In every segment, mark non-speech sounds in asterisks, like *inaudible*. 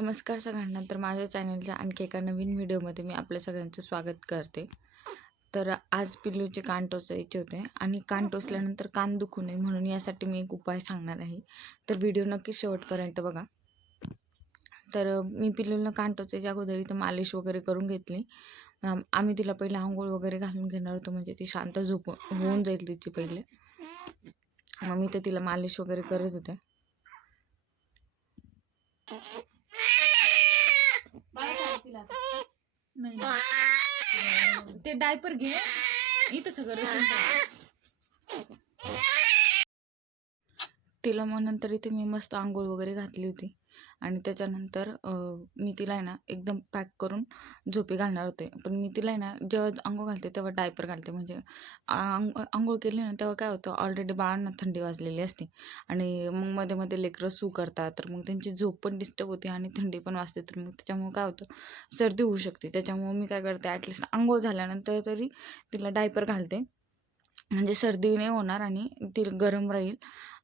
नमस्कार सगळ्यांना. तर माझ्या चॅनलच्या आणखी एका नवीन व्हिडिओमध्ये मी आपल्या सगळ्यांचं स्वागत करते. तर आज पिल्लूचे कान टोचायचे होते आणि कान टोचल्यानंतर कान दुखू नये म्हणून यासाठी मी एक उपाय सांगणार आहे. तर व्हिडिओ नक्की शेवटपर्यंत बघा. तर मी पिल्लूला कान टोचायच्या अगोदर इथं मालिश वगैरे करून घेतली. आम- आम्ही तिला पहिले आंघोळ वगैरे घालून घेणार होतो म्हणजे ती शांत झोप होऊन जाईल तिची पहिले. मग मी तर तिला मालिश वगैरे करत होते. नाही. ते डायपर घे. इथं सगळं तिला मग नंतर इथे मी मस्त आंघोळ वगैरे घातली होती. आणि त्याच्यानंतर मी तिला आहे ना एकदम पॅक करून झोपी घालणार होते. पण मी तिला आहे ना जेव्हा आंघोळ घालते तेव्हा डायपर घालते. म्हणजे आंघोळ केली ना तेव्हा काय होतं ऑलरेडी बाळांना थंडी वाजलेली असते. आणि मग मध्ये मध्ये लेकरं सू करतात तर मग त्यांची झोप पण डिस्टर्ब होते आणि थंडी पण वाजते. तर मग त्याच्यामुळं काय होतं सर्दी होऊ शकते. त्याच्यामुळं मी काय करते ॲटलिस्ट आंघोळ झाल्यानंतर तरी तिला डायपर घालते. म्हणजे सर्दी नाही होणार आणि ती गरम राहील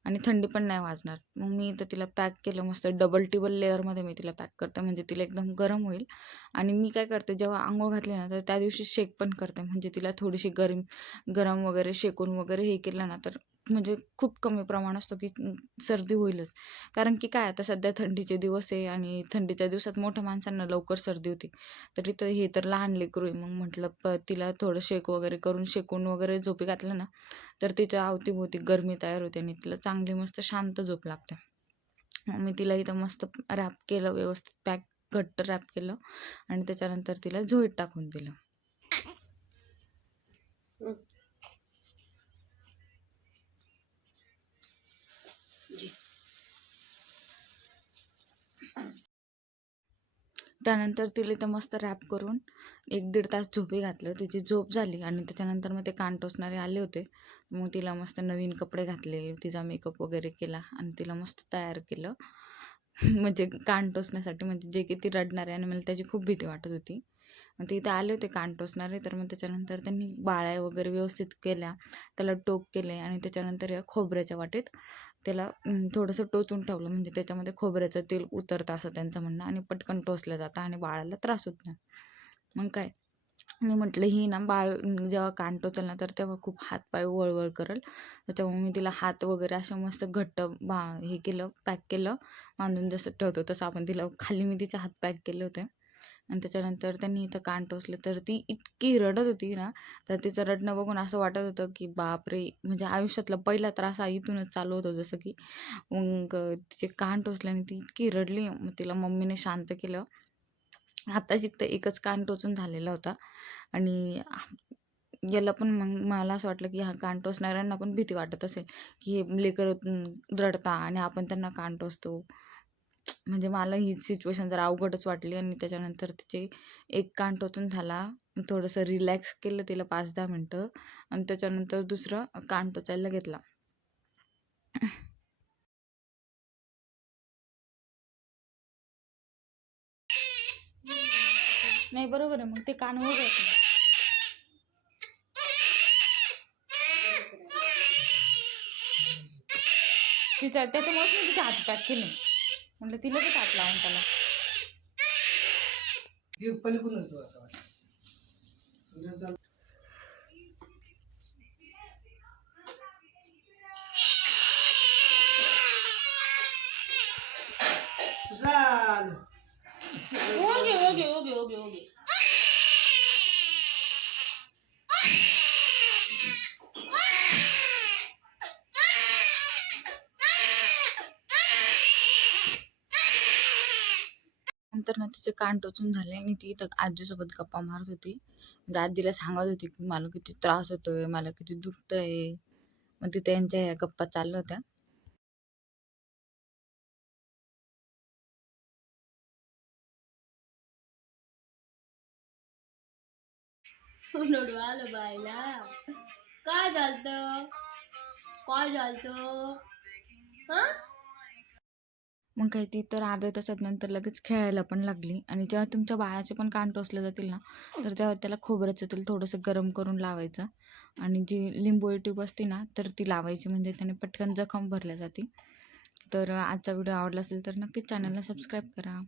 आणि थंडी पण नाही वाजणार. मग मी तर तिला पॅक केलं मस्त डबल टिबल लेअरमध्ये मी तिला पॅक करते. म्हणजे तिला एकदम गरम होईल. आणि मी काय करते जेव्हा आंघोळ घातली ना तर त्या दिवशी शेक पण करते. म्हणजे तिला थोडीशी गरम गरम वगैरे शेकून वगैरे हे केलं ना तर म्हणजे खूप कमी प्रमाण असतो की सर्दी होईलच. कारण की काय आता सध्या थंडीचे दिवस आहे आणि थंडीच्या दिवसात मोठ्या माणसांना लवकर सर्दी होती. तरी तर हे तर लहान लेकरू आहे. मग म्हटलं प तिला थोडं शेक वगैरे करून शेकून वगैरे झोपी घातलं ना तर तिच्या अवतीभोवती गरमी तयार होते आणि तिला चांगली मस्त शांत झोप लागते. मग मी तिला इथं मस्त रॅप केलं व्यवस्थित पॅक घट्ट रॅप केलं आणि त्याच्यानंतर तिला झोईट टाकून दिलं. त्यानंतर तिला इथं मस्त रॅप करून एक दीड तास झोपे घातलं तिची झोप झाली आणि त्याच्यानंतर मग ते कान टोचणारे आले होते. मग तिला मस्त नवीन कपडे घातले तिचा मेकअप वगैरे केला आणि तिला मस्त तयार केलं. *laughs* म्हणजे कान टोचण्यासाठी म्हणजे जे की ती रडणारे आणि मला त्याची खूप भीती वाटत होती. मग ते इथे आले होते कान टोचणारे तर मग त्याच्यानंतर त्यांनी बाळ्या वगैरे व्यवस्थित केल्या. त्याला टोक केले आणि त्याच्यानंतर या खोबऱ्याच्या वाटेत त्याला थोडंसं टोचून ठेवलं. म्हणजे त्याच्यामध्ये खोबऱ्याचं तेल उतरतं असं त्यांचं म्हणणं आणि पटकन टोचलं जातं आणि बाळाला त्रास होत नाही. मग काय? मी म्हटलं ही ना बाळ जेव्हा कान टोचल ना तर तेव्हा खूप हातपाय वळवळ करेल. त्याच्यामुळे मी तिला हात वगैरे असं मस्त घट्ट बा हे केलं पॅक केलं. बांधून जसं ठेवतो तसं आपण तिला खाली मी तिचे हात पॅक केले होते. आणि त्याच्यानंतर त्यांनी इथं कान टोचलं. तर ती इतकी रडत होती ना तर तिचं रडणं बघून असं वाटत होतं की बापरे! म्हणजे आयुष्यातला पहिला त्रास हा इथूनच चालू होतो. जसं की मग तिचे कान टोचल्याने ती इतकी रडली. मग तिला मम्मीने शांत केलं. आता शिकतं एकच कान टोचून झालेला होता. आणि याला पण मग मला असं वाटलं की हा कान टोचणाऱ्यांना पण भीती वाटत असेल की हे लेकर रडता आणि आपण त्यांना कान टोचतो. म्हणजे मला ही सिच्युएशन जरा अवघडच वाटली आणि त्याच्यानंतर तिचे एक कान टोचून झाला. थोडंसं रिलॅक्स केलं तिला पाच दहा मिनटं आणि त्याच्यानंतर दुसरं कान टोचायला घेतला. नाही बरोबर आहे. मग ते कान वगैरे तिच्या त्याच्यामुळेच मी तिचे हात पॅक केले म्हटलं तिला बी हात लावून त्याला हे पलीकडून येतो आता. Okay okay okay okay okay नंतर ना तिचे कान टोचून झाले आणि ती इथं आजीसोबत गप्पा मारत होती. म्हणजे आजीला सांगत होती की मला किती त्रास होतोय मला किती दुखतंय. मग तिथे यांच्या ह्या गप्पा चालल्या होत्या. आलं बायला काय झालत? काय झालत? हा? मग काही ती तर अर्ध्या तासात नंतर लगेच खेळायला पण लागली. आणि जेव्हा तुमच्या बाळाचे पण कान टोचले जातील ना तर तेव्हा त्याला खोबऱ्याचं तेल थोडंसं गरम करून लावायचं. आणि जी लिंबोळी ट्यूब असते ना तर ती लावायची. म्हणजे त्याने पटकन जखम भरल्या जाते. तर आजचा व्हिडिओ आवडला असेल तर नक्कीच चॅनलला सबस्क्राईब करा.